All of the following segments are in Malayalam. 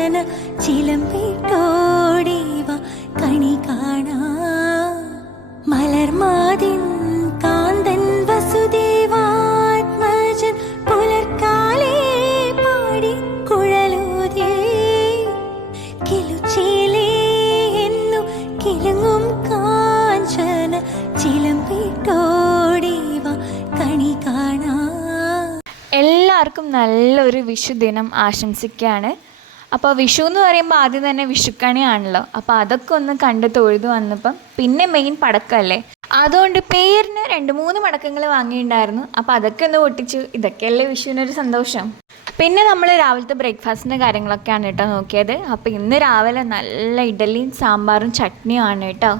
കാഞ്ചന ചിലമ്പിട്ടോടിവ കണി കാണാ മലർമാതിൻ കാന്തൻ വസുദേവാത്മജൻ പുലർക്കാലേ പാടി കുഴലൂതേ കിലുച്ചേലേ എന്നു കിലുങ്ങും കാഞ്ചന ചിലമ്പിട്ടോടിവ കണി കാണാ. എല്ലാവർക്കും നല്ലൊരു വിഷുദിനം ആശംസിക്കുകയാണ്. അപ്പോൾ വിഷു എന്ന് പറയുമ്പോൾ ആദ്യം തന്നെ വിഷുക്കണിയാണല്ലോ. അപ്പോൾ അതൊക്കെ ഒന്ന് കണ്ട് തൊഴുതു വന്നപ്പം പിന്നെ മെയിൻ പടക്കമല്ലേ, അതുകൊണ്ട് പേരിന് 2-3 പടക്കങ്ങൾ വാങ്ങിയിട്ടുണ്ടായിരുന്നു. അപ്പോൾ അതൊക്കെ ഒന്ന് പൊട്ടിച്ചു. ഇതൊക്കെയല്ലേ വിഷുവിനൊരു സന്തോഷം. പിന്നെ നമ്മൾ രാവിലത്തെ ബ്രേക്ക്ഫാസ്റ്റിൻ്റെ കാര്യങ്ങളൊക്കെയാണ് കേട്ടോ നോക്കിയത്. അപ്പോൾ ഇന്ന് രാവിലെ നല്ല ഇഡലിയും സാമ്പാറും ചട്നിയുമാണ് കേട്ടോ.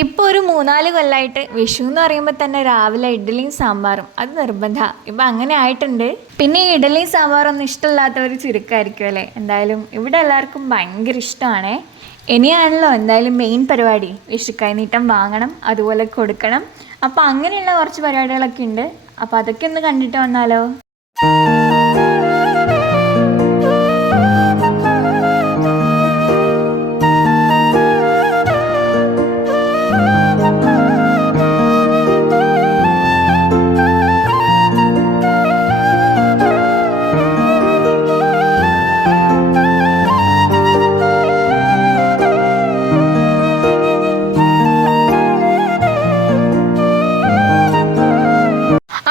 ഇപ്പോൾ ഒരു 3-4 കൊല്ലമായിട്ട് വിഷു എന്ന് പറയുമ്പോൾ തന്നെ രാവിലെ ഇഡലിയും സാമ്പാറും അത് നിർബന്ധമാണ്. ഇപ്പം അങ്ങനെ ആയിട്ടുണ്ട്. പിന്നെ ഈ ഇഡലിയും സാമ്പാറൊന്നും ഇഷ്ടമില്ലാത്തവർ ചുരുക്കമായിരിക്കും അല്ലേ. എന്തായാലും ഇവിടെ എല്ലാവർക്കും ഭയങ്കര ഇഷ്ടമാണേ. ഇനിയാണല്ലോ എന്തായാലും മെയിൻ പരിപാടി, വിഷു കൈനീട്ടം വാങ്ങണം, അതുപോലെ കൊടുക്കണം. അപ്പോൾ അങ്ങനെയുള്ള കുറച്ച് പരിപാടികളൊക്കെ ഉണ്ട്. അപ്പോൾ അതൊക്കെ ഒന്ന് കണ്ടിട്ട് വന്നാലോ.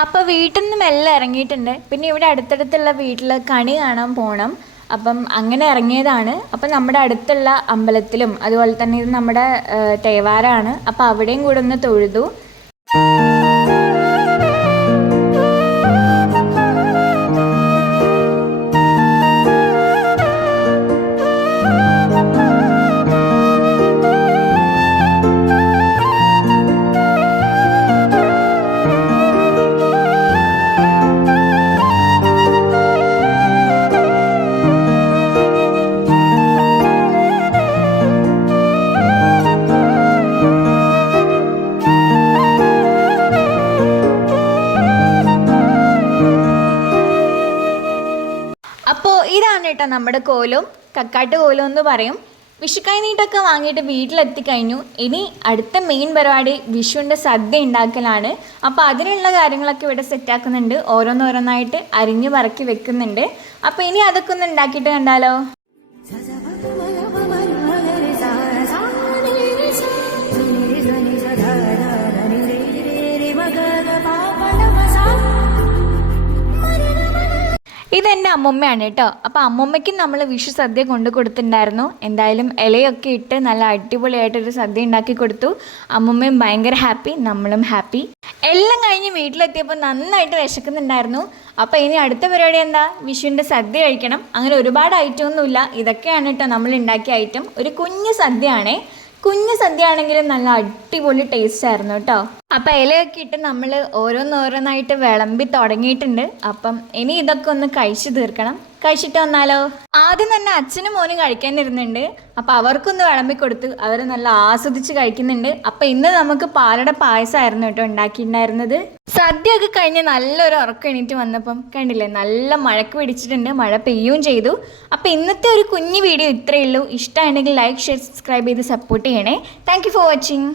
അപ്പോൾ വീട്ടിൽ നിന്ന് മെല്ലെ ഇറങ്ങിയിട്ടുണ്ട്. പിന്നെ ഇവിടെ അടുത്തടുത്തുള്ള വീട്ടിൽ കണി കാണാൻ പോകണം. അപ്പം അങ്ങനെ ഇറങ്ങിയതാണ്. അപ്പം നമ്മുടെ അടുത്തുള്ള അമ്പലത്തിലും അതുപോലെ തന്നെ ഇത് നമ്മുടെ തേവാരമാണ്. അപ്പം അവിടെയും കൂടെ ഒന്ന് തൊഴുതു. അപ്പോൾ ഇതാണ് കേട്ടോ നമ്മുടെ കോലും, കക്കാട്ട് കോലും എന്ന് പറയും. വിഷുക്കൈനീട്ടൊക്കെ വാങ്ങിയിട്ട് വീട്ടിലെത്തിക്കഴിഞ്ഞു. ഇനി അടുത്ത മെയിൻ പരിപാടി വിഷുവിൻ്റെ സദ്യ ഉണ്ടാക്കലാണ്. അപ്പോൾ അതിനുള്ള കാര്യങ്ങളൊക്കെ ഇവിടെ സെറ്റാക്കുന്നുണ്ട്. ഓരോന്നോരോന്നായിട്ട് അരിഞ്ഞ് പറക്കി വെക്കുന്നുണ്ട്. അപ്പോൾ ഇനി അതൊക്കെ ഒന്ന് ഉണ്ടാക്കിയിട്ട് കണ്ടാലോ. ഇതെൻ്റെ അമ്മൂമ്മയാണ് കേട്ടോ. അപ്പോൾ അമ്മൂമ്മയ്ക്കും നമ്മൾ വിഷു സദ്യ കൊണ്ട് കൊടുത്തിട്ടുണ്ടായിരുന്നു. എന്തായാലും ഇലയൊക്കെ ഇട്ട് നല്ല അടിപൊളിയായിട്ടൊരു സദ്യ ഉണ്ടാക്കി കൊടുത്തു. അമ്മൂമ്മയും ഭയങ്കര ഹാപ്പി, നമ്മളും ഹാപ്പി. എല്ലാം കഴിഞ്ഞ് വീട്ടിലെത്തിയപ്പോൾ നന്നായിട്ട് വിശക്കുന്നുണ്ടായിരുന്നു. അപ്പോൾ ഇനി അടുത്ത പരിപാടി എന്താ, വിഷുവിൻ്റെ സദ്യ കഴിക്കണം. അങ്ങനെ ഒരുപാട് ഐറ്റം ഒന്നുമില്ല, ഇതൊക്കെയാണ് കേട്ടോ നമ്മൾ ഉണ്ടാക്കിയ ഐറ്റം. ഒരു കുഞ്ഞു സദ്യയാണേ. കുഞ്ഞു സദ്യ ആണെങ്കിലും നല്ല അടിപൊളി ടേസ്റ്റ് ആയിരുന്നു കേട്ടോ. അപ്പം ഇലയൊക്കെ ഇട്ട് നമ്മൾ ഓരോന്നോരോന്നായിട്ട് വിളമ്പി തുടങ്ങിയിട്ടുണ്ട്. അപ്പം ഇനി ഇതൊക്കെ ഒന്ന് കഴിച്ചു തീർക്കണം. കഴിച്ചിട്ട് വന്നാലോ. ആദ്യം തന്നെ അച്ഛനും മോനും കഴിക്കാനിരുന്നുണ്ട്. അപ്പം അവർക്കൊന്ന് വിളമ്പി കൊടുത്തു. അവർ നല്ല ആസ്വദിച്ച് കഴിക്കുന്നുണ്ട്. അപ്പം ഇന്ന് നമുക്ക് പാലട പായസമായിരുന്നു കേട്ടോ ഉണ്ടാക്കിയിട്ടുണ്ടായിരുന്നത്. സദ്യയൊക്കെ കഴിഞ്ഞ് നല്ലൊരു ഉറക്കം എണീറ്റ് വന്നപ്പം കണ്ടില്ലേ, നല്ല മഴക്ക് പിടിച്ചിട്ടുണ്ട്. മഴ പെയ്യുകയും ചെയ്തു. അപ്പം ഇന്നത്തെ ഒരു കുഞ്ഞു വീഡിയോ ഇത്രയേ ഉള്ളൂ. ഇഷ്ടമാണെങ്കിൽ ലൈക്ക്, ഷെയർ, സബ്സ്ക്രൈബ് ചെയ്ത് സപ്പോർട്ട് ചെയ്യണേ. Thank you for watching.